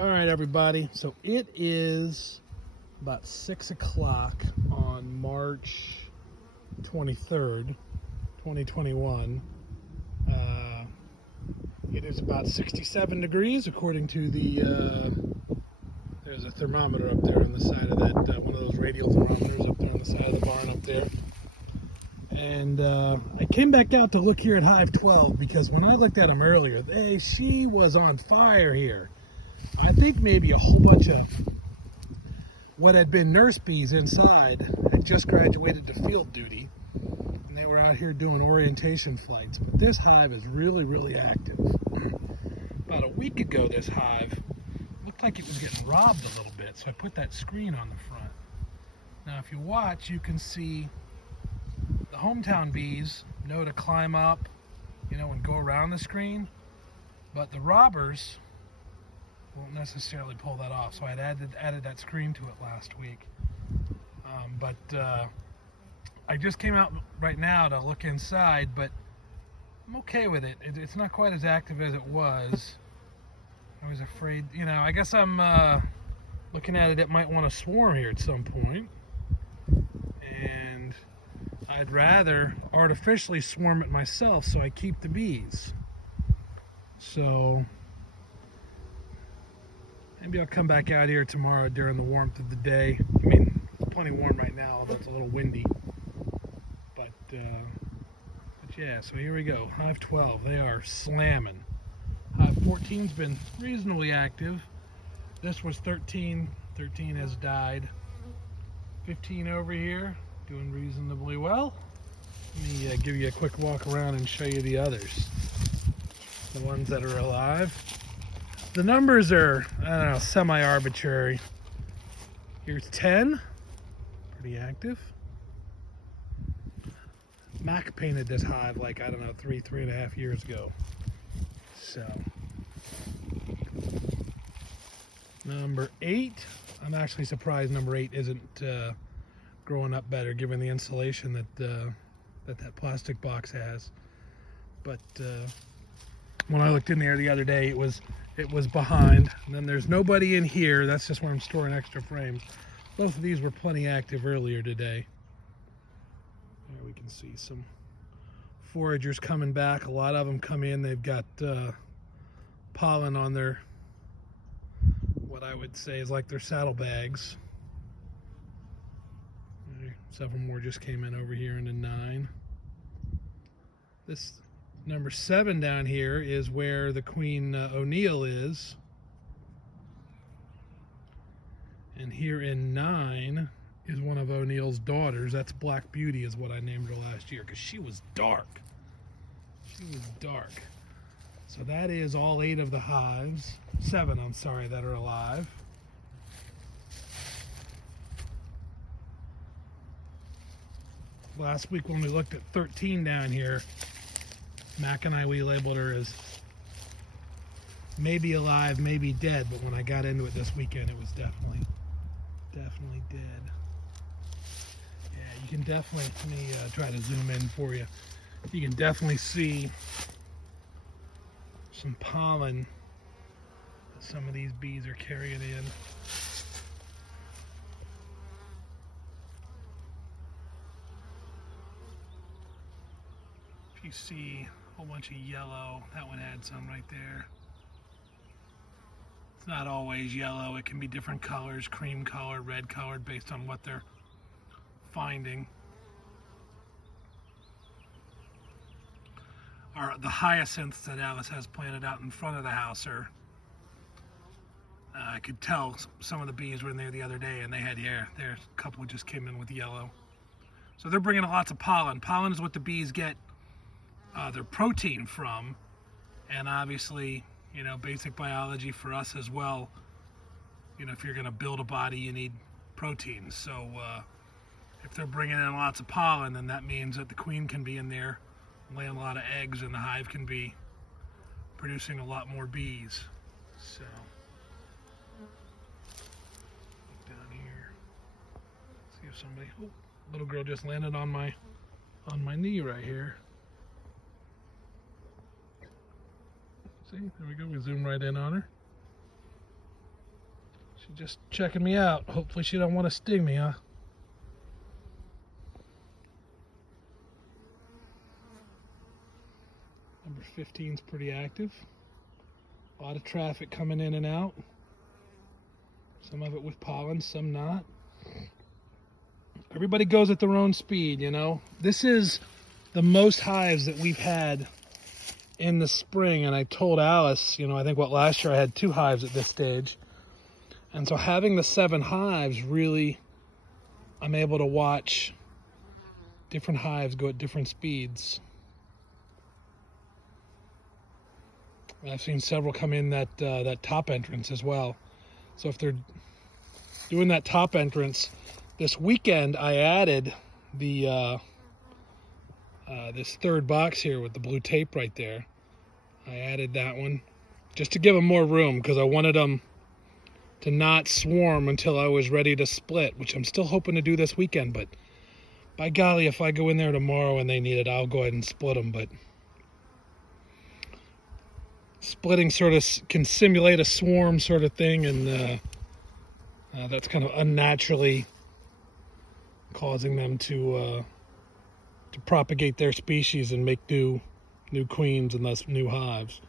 All right, everybody. So it is about 6 o'clock on March 23rd, 2021. It is about 67 degrees according to the, there's a thermometer up there on the side of that, one of those radial thermometers up there on the side of the barn up there. And I came back out to look here at Hive 12 because when I looked at them earlier, she was on fire here. I think maybe a whole bunch of what had been nurse bees inside had just graduated to field duty, and they were out here doing orientation flights. But this hive is really, really active. About a week ago, this hive looked like it was getting robbed a little bit, so I put that screen on the front. Now, if you watch, you can see the hometown bees know to climb up, and go around the screen, but the robbers won't necessarily pull that off. So I added that screen to it last week. But I just came out right now to look inside, but I'm okay with it. It's not quite as active as it was. I was afraid, I guess I'm looking at it might want to swarm here at some point. And I'd rather artificially swarm it myself so I keep the bees. So maybe I'll come back out here tomorrow during the warmth of the day. I mean, it's plenty warm right now, although it's a little windy. But yeah, so here we go. Hive 12, they are slamming. Hive 14's been reasonably active. This was 13. 13 has died. 15 over here, doing reasonably well. Let me give you a quick walk around and show you the others. The ones that are alive. The numbers are, semi-arbitrary. Here's 10, pretty active. Mac painted this hive like, 3.5 years ago. So, number 8, I'm actually surprised number 8 isn't growing up better given the insulation that plastic box has. But when I looked in there the other day, it was behind. And then there's nobody in here. That's just where I'm storing extra frames. Both of these were plenty active earlier today. There we can see some foragers coming back. A lot of them come in. They've got pollen on their, what I would say is like their saddlebags. Several more just came in over here into 9. This number 7 down here is where the Queen O'Neill is. And here in 9 is one of O'Neill's daughters. That's Black Beauty is what I named her last year because she was dark. She was dark. So that is all 8 of the hives. 7, I'm sorry, that are alive. Last week when we looked at 13 down here, Mac and we labeled her as maybe alive, maybe dead, but when I got into it this weekend, it was definitely dead. Yeah, you can definitely, let me try to zoom in for you. You can definitely see some pollen that some of these bees are carrying in. If you see a whole bunch of yellow, that one had some right there. It's not always yellow. It can be different colors, cream color, red colored, based on what they're finding. The hyacinths that Alice has planted out in front of the house are, I could tell some of the bees were in there the other day and they had, a couple just came in with yellow. So they're bringing lots of pollen. Pollen is what the bees get their protein from, and obviously, basic biology for us as well. If you're going to build a body, you need protein. So if they're bringing in lots of pollen, then that means that the queen can be in there laying a lot of eggs, and the hive can be producing a lot more bees. So down here, see if somebody. Oh, little girl just landed on my knee right here. See, there we go. We zoom right in on her. She's just checking me out. Hopefully she don't want to sting me, huh? Number 15 is pretty active. A lot of traffic coming in and out. Some of it with pollen, some not. Everybody goes at their own speed, you know. This is the most hives that we've had in the spring, and I told Alice, you know, I think last year I had 2 hives at this stage. And so having the 7 hives, really, I'm able to watch different hives go at different speeds. And I've seen several come in that top entrance as well. So if they're doing that top entrance, this weekend I added the this third box here with the blue tape right there. I added that one just to give them more room because I wanted them to not swarm until I was ready to split, which I'm still hoping to do this weekend. But by golly, if I go in there tomorrow and they need it, I'll go ahead and split them. But splitting sort of can simulate a swarm sort of thing, and that's kind of unnaturally causing them to propagate their species and make new queens and thus new hives.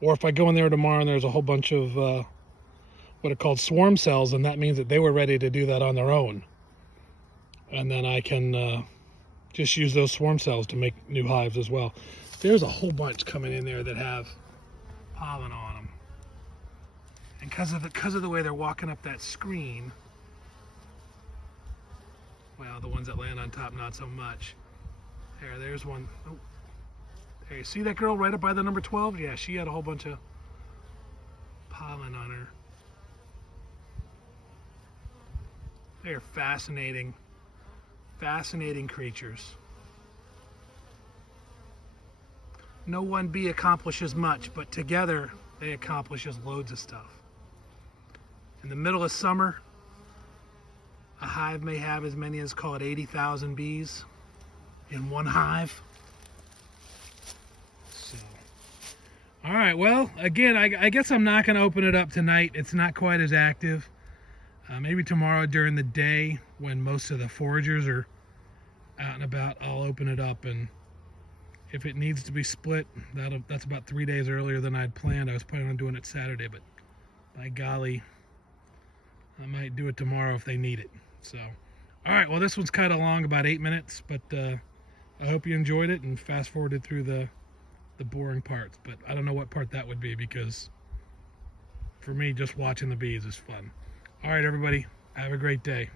Or if I go in there tomorrow and there's a whole bunch of what are called swarm cells, and that means that they were ready to do that on their own, and then I can just use those swarm cells to make new hives as well. There's a whole bunch coming in there that have pollen on them, and because of the way they're walking up that screen, well, the ones that land on top not so much. There's one. Oh, there, you see that girl right up by the number 12? Yeah, she had a whole bunch of pollen on her. They're fascinating creatures. No one bee accomplishes much, but together they accomplish loads of stuff. In the middle of summer, a hive may have as many as, call it, 80,000 bees in one hive. So, all right, well, again, I guess I'm not going to open it up tonight. It's not quite as active. Maybe tomorrow during the day when most of the foragers are out and about, I'll open it up, and if it needs to be split, that's about 3 days earlier than I'd planned. I was planning on doing it Saturday, but by golly, I might do it tomorrow if they need it. So, all right, well, this one's kind of long, about 8 minutes, but I hope you enjoyed it and fast forwarded through the boring parts. But I don't know what part that would be, because for me, just watching the bees is fun. All right, everybody, have a great day.